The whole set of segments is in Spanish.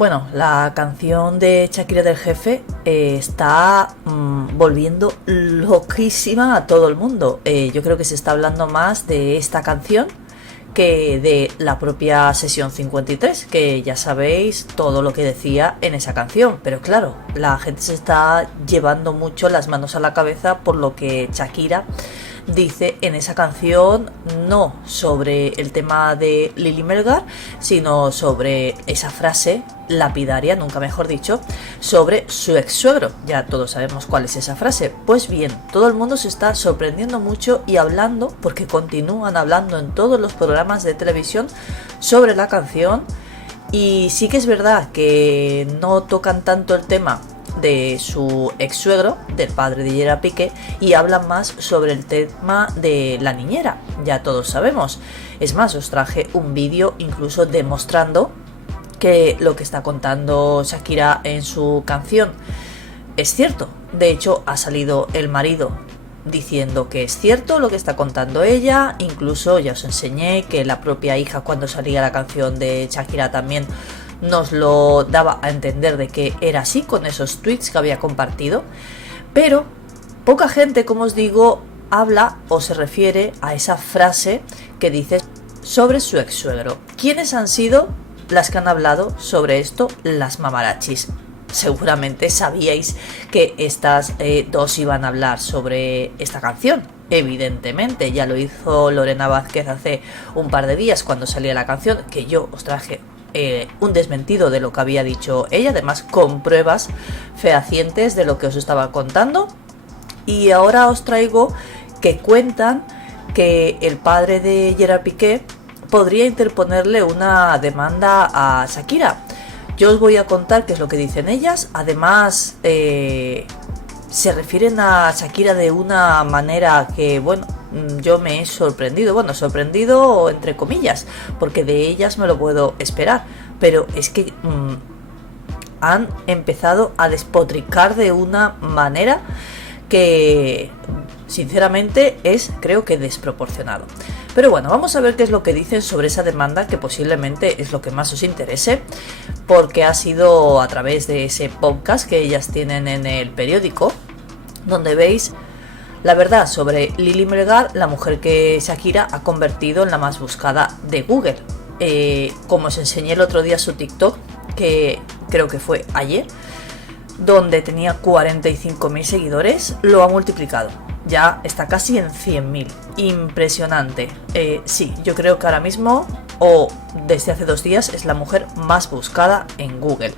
Bueno, la canción de Shakira del Jefe está volviendo loquísima a todo el mundo. Yo creo que se está hablando más de esta canción que de la propia sesión 53, que ya sabéis todo lo que decía en esa canción. Pero claro, la gente se está llevando mucho las manos a la cabeza por lo que Shakira dice en esa canción, no sobre el tema de Lili Melgar, sino sobre esa frase lapidaria, nunca mejor dicho, sobre su ex suegro. Ya todos sabemos cuál es esa frase. Pues bien, todo el mundo se está sorprendiendo mucho y hablando, porque continúan hablando en todos los programas de televisión sobre la canción. Y sí que es verdad que no tocan tanto el tema de su ex suegro, del padre de Gerard Piqué, y hablan más sobre el tema de la niñera, ya todos sabemos. Es más, os traje un vídeo incluso demostrando que lo que está contando Shakira en su canción es cierto. De hecho, ha salido el marido diciendo que es cierto lo que está contando ella. Incluso ya os enseñé que la propia hija, cuando salía la canción de Shakira, también nos lo daba a entender de que era así con esos tweets que había compartido. Pero poca gente, como os digo, habla o se refiere a esa frase que dice sobre su ex suegro. ¿Quiénes han sido las que han hablado sobre esto? Las mamarachis. Seguramente sabíais que estas dos iban a hablar sobre esta canción. Evidentemente, ya lo hizo Lorena Vázquez hace un par de días cuando salía la canción, que yo os traje un desmentido de lo que había dicho ella, además con pruebas fehacientes de lo que os estaba contando. Y ahora os traigo que cuentan que el padre de Gerard Piqué podría interponerle una demanda a Shakira. Yo os voy a contar qué es lo que dicen ellas. Además, se refieren a Shakira de una manera que, bueno, yo me he sorprendido. Bueno, sorprendido entre comillas, porque de ellas me lo puedo esperar. Pero es que han empezado a despotricar de una manera que, sinceramente, es, creo que, desproporcionado. Pero bueno, vamos a ver qué es lo que dicen sobre esa demanda, que posiblemente es lo que más os interese, porque ha sido a través de ese podcast que ellas tienen en el periódico, donde veis la verdad sobre Lili Melgar, la mujer que Shakira ha convertido en la más buscada de Google. Como os enseñé el otro día su TikTok, que creo que fue ayer, donde tenía 45.000 seguidores, lo ha multiplicado. Ya está casi en 100.000. Impresionante. Sí, yo creo que ahora mismo, o desde hace 2 días, es la mujer más buscada en Google.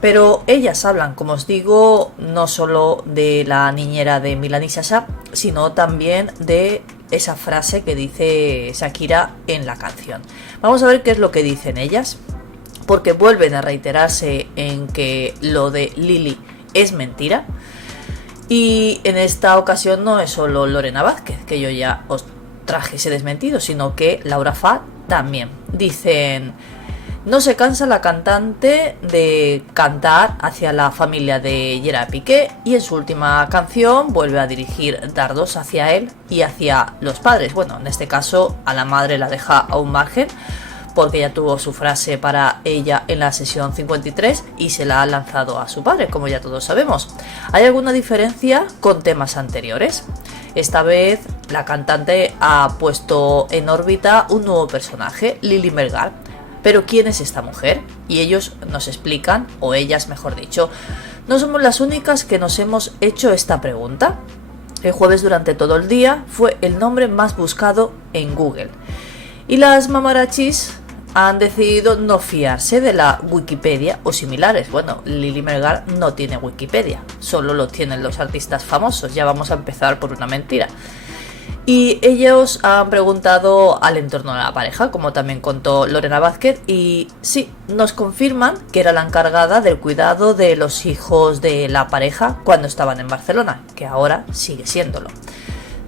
Pero ellas hablan, como os digo, no solo de la niñera de Milán y Sasha, sino también de esa frase que dice Shakira en la canción. Vamos a ver qué es lo que dicen ellas, porque vuelven a reiterarse en que lo de Lili es mentira. Y en esta ocasión no es solo Lorena Vázquez, que yo ya os traje ese desmentido, sino que Laura Fa también. Dicen: no se cansa la cantante de cantar hacia la familia de Gerard Piqué, y en su última canción vuelve a dirigir dardos hacia él y hacia los padres. Bueno, en este caso a la madre la deja a un margen, porque ya tuvo su frase para ella en la sesión 53 y se la ha lanzado a su padre, como ya todos sabemos. ¿Hay alguna diferencia con temas anteriores? Esta vez la cantante ha puesto en órbita un nuevo personaje, Lili Melgar. ¿Pero quién es esta mujer? Y ellos nos explican, o ellas mejor dicho, no somos las únicas que nos hemos hecho esta pregunta. El jueves durante todo el día fue el nombre más buscado en Google. Y las mamarachis han decidido no fiarse de la Wikipedia o similares. Bueno, Lili Melgar no tiene Wikipedia, solo lo tienen los artistas famosos. Ya vamos a empezar por una mentira. Y ellos han preguntado al entorno de la pareja, como también contó Lorena Vázquez, y sí, nos confirman que era la encargada del cuidado de los hijos de la pareja cuando estaban en Barcelona, que ahora sigue siéndolo.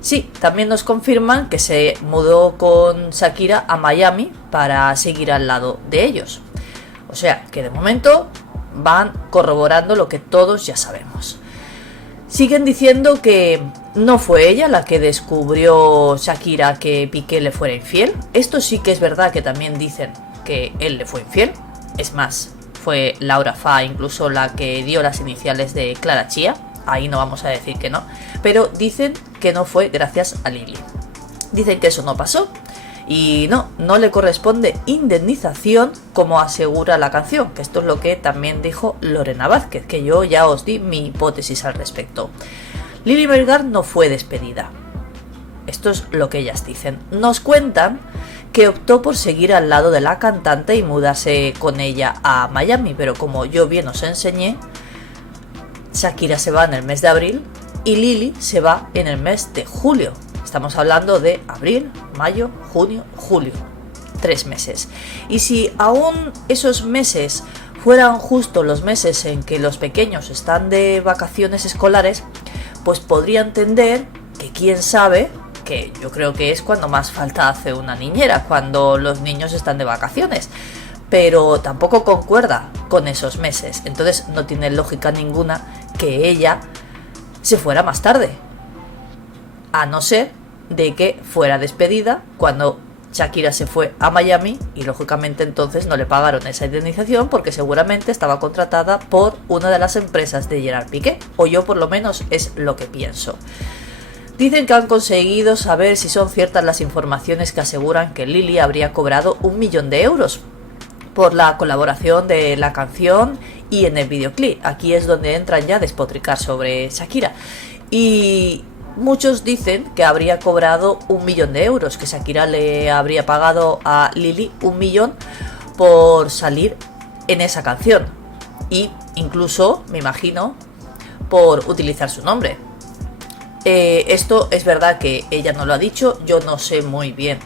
Sí, también nos confirman que se mudó con Shakira a Miami para seguir al lado de ellos. O sea, que de momento van corroborando lo que todos ya sabemos. Siguen diciendo que no fue ella la que descubrió Shakira que Piqué le fuera infiel. Esto sí que es verdad, que también dicen que él le fue infiel. Es más, fue Laura Fa incluso la que dio las iniciales de Clara Chía, ahí no vamos a decir que no, pero dicen que no fue gracias a Lili. Dicen que eso no pasó y no le corresponde indemnización como asegura la canción, que esto es lo que también dijo Lorena Vázquez, que yo ya os di mi hipótesis al respecto. Lili Melgar no fue despedida. Esto es lo que ellas dicen. Nos cuentan que optó por seguir al lado de la cantante y mudarse con ella a Miami, pero como yo bien os enseñé, Shakira se va en el mes de abril y Lili se va en el mes de julio. Estamos hablando de abril, mayo, junio, julio. 3 meses. Y si aún esos meses fueran justo los meses en que los pequeños están de vacaciones escolares, pues podría entender que quién sabe, que yo creo que es cuando más falta hace una niñera, cuando los niños están de vacaciones. Pero tampoco concuerda con esos meses. Entonces no tiene lógica ninguna que ella se fuera más tarde. A no ser de que fuera despedida cuando Shakira se fue a Miami y lógicamente entonces no le pagaron esa indemnización porque seguramente estaba contratada por una de las empresas de Gerard Piqué, o yo por lo menos es lo que pienso. Dicen que han conseguido saber si son ciertas las informaciones que aseguran que Lili habría cobrado 1 millón de euros por la colaboración de la canción y en el videoclip. Aquí es donde entran ya a despotricar sobre Shakira. Y muchos dicen que habría cobrado 1 millón de euros, que Shakira le habría pagado a Lili 1 millón por salir en esa canción. Y incluso, me imagino, por utilizar su nombre. Esto es verdad que ella no lo ha dicho, yo no sé muy bien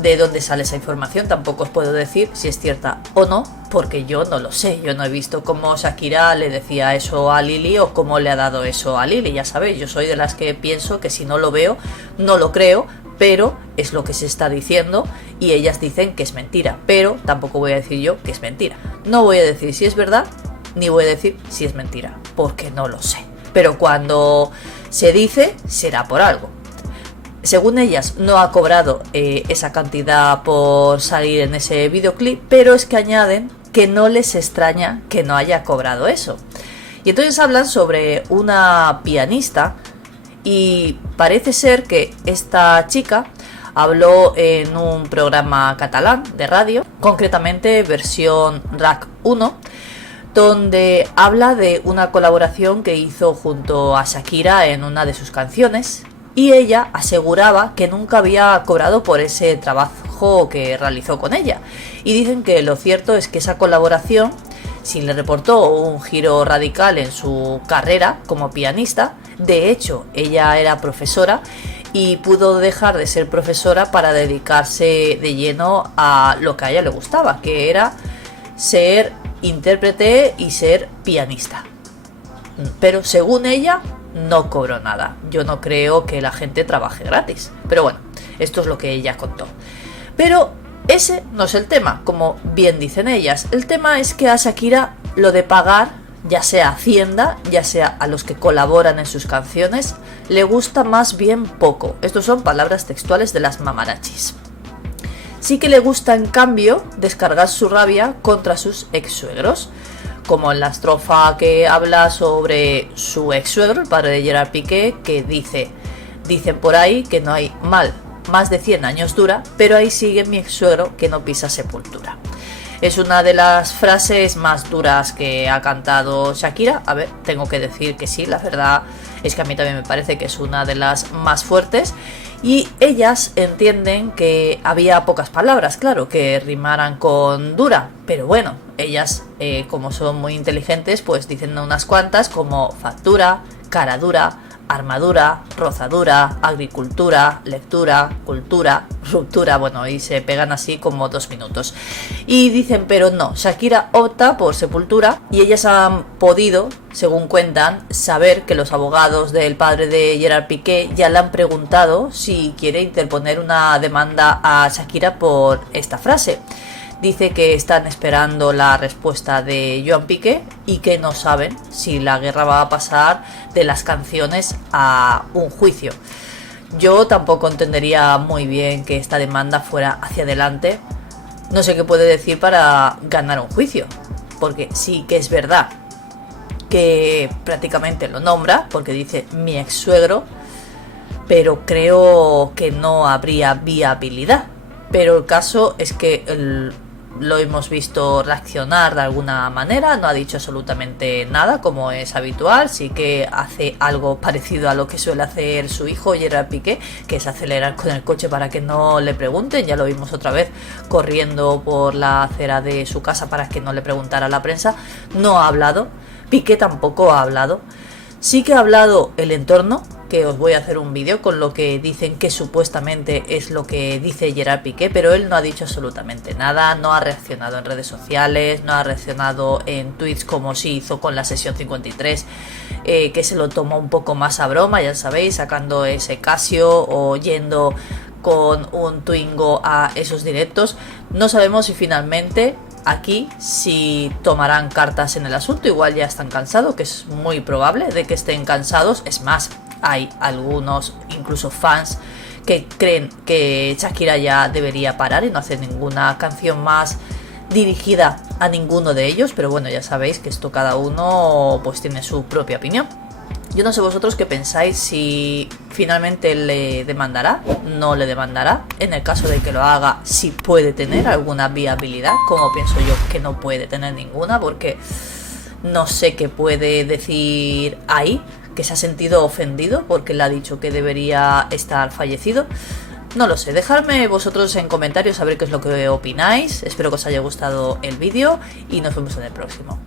de dónde sale esa información, tampoco os puedo decir si es cierta o no, porque yo no lo sé, yo no he visto cómo Shakira le decía eso a Lili o cómo le ha dado eso a Lili, ya sabéis, yo soy de las que pienso que si no lo veo, no lo creo, pero es lo que se está diciendo y ellas dicen que es mentira, pero tampoco voy a decir yo que es mentira. No voy a decir si es verdad, ni voy a decir si es mentira, porque no lo sé, pero cuando se dice, será por algo. Según ellas, no ha cobrado esa cantidad por salir en ese videoclip, pero es que añaden que no les extraña que no haya cobrado eso. Y entonces hablan sobre una pianista y parece ser que esta chica habló en un programa catalán de radio, concretamente versión RAC 1, donde habla de una colaboración que hizo junto a Shakira en una de sus canciones y ella aseguraba que nunca había cobrado por ese trabajo que realizó con ella. Y dicen que lo cierto es que esa colaboración sí le reportó un giro radical en su carrera como pianista. De hecho, ella era profesora y pudo dejar de ser profesora para dedicarse de lleno a lo que a ella le gustaba, que era ser intérprete y ser pianista. Pero según ella no cobró nada. Yo no creo que la gente trabaje gratis, pero bueno, esto es lo que ella contó. Pero ese no es el tema, como bien dicen ellas. El tema es que a Shakira lo de pagar, ya sea a Hacienda, ya sea a los que colaboran en sus canciones, le gusta más bien poco. Estos son palabras textuales de las mamarachis. Sí que le gusta, en cambio, descargar su rabia contra sus ex-suegros, como en la estrofa que habla sobre su ex-suegro, el padre de Gerard Piqué, que dicen por ahí que no hay mal, más de 100 años dura, pero ahí sigue mi ex-suegro que no pisa sepultura. Es una de las frases más duras que ha cantado Shakira. A ver, tengo que decir que sí, la verdad es que a mí también me parece que es una de las más fuertes. Y ellas entienden que había pocas palabras, claro, que rimaran con dura, pero bueno, ellas, como son muy inteligentes, pues dicen unas cuantas como factura, cara dura, armadura, rozadura, agricultura, lectura, cultura, ruptura, bueno, y se pegan así como 2 minutos. Y dicen, pero no, Shakira opta por sepultura y ellas han podido, según cuentan, saber que los abogados del padre de Gerard Piqué ya le han preguntado si quiere interponer una demanda a Shakira por esta frase. Dice que están esperando la respuesta de Joan Piqué y que no saben si la guerra va a pasar de las canciones a un juicio. Yo tampoco entendería muy bien que esta demanda fuera hacia adelante. No sé qué puede decir para ganar un juicio. porque sí que es verdad que prácticamente lo nombra, porque dice mi ex suegro, pero creo que no habría viabilidad. Pero el caso es que lo hemos visto reaccionar de alguna manera, no ha dicho absolutamente nada como es habitual, sí que hace algo parecido a lo que suele hacer su hijo Gerard Piqué, que es acelerar con el coche para que no le pregunten. Ya lo vimos otra vez corriendo por la acera de su casa para que no le preguntara a la prensa. No ha hablado, Piqué tampoco ha hablado. Sí que ha hablado el entorno, que os voy a hacer un vídeo con lo que dicen que supuestamente es lo que dice Gerard Piqué, pero él no ha dicho absolutamente nada, no ha reaccionado en redes sociales, no ha reaccionado en tweets como sí hizo con la sesión 53, que se lo tomó un poco más a broma, ya sabéis, sacando ese Casio o yendo con un Twingo a esos directos. No sabemos si finalmente aquí si tomarán cartas en el asunto, igual ya están cansados, que es muy probable de que estén cansados. Es más, hay algunos, incluso fans, que creen que Shakira ya debería parar y no hacer ninguna canción más dirigida a ninguno de ellos, pero bueno, ya sabéis que esto cada uno pues tiene su propia opinión. Yo no sé vosotros qué pensáis, si finalmente le demandará, no le demandará. En el caso de que lo haga, si puede tener alguna viabilidad, como pienso yo que no puede tener ninguna, porque no sé qué puede decir ahí, que se ha sentido ofendido porque le ha dicho que debería estar fallecido. No lo sé, dejadme vosotros en comentarios a ver qué es lo que opináis. Espero que os haya gustado el vídeo y nos vemos en el próximo.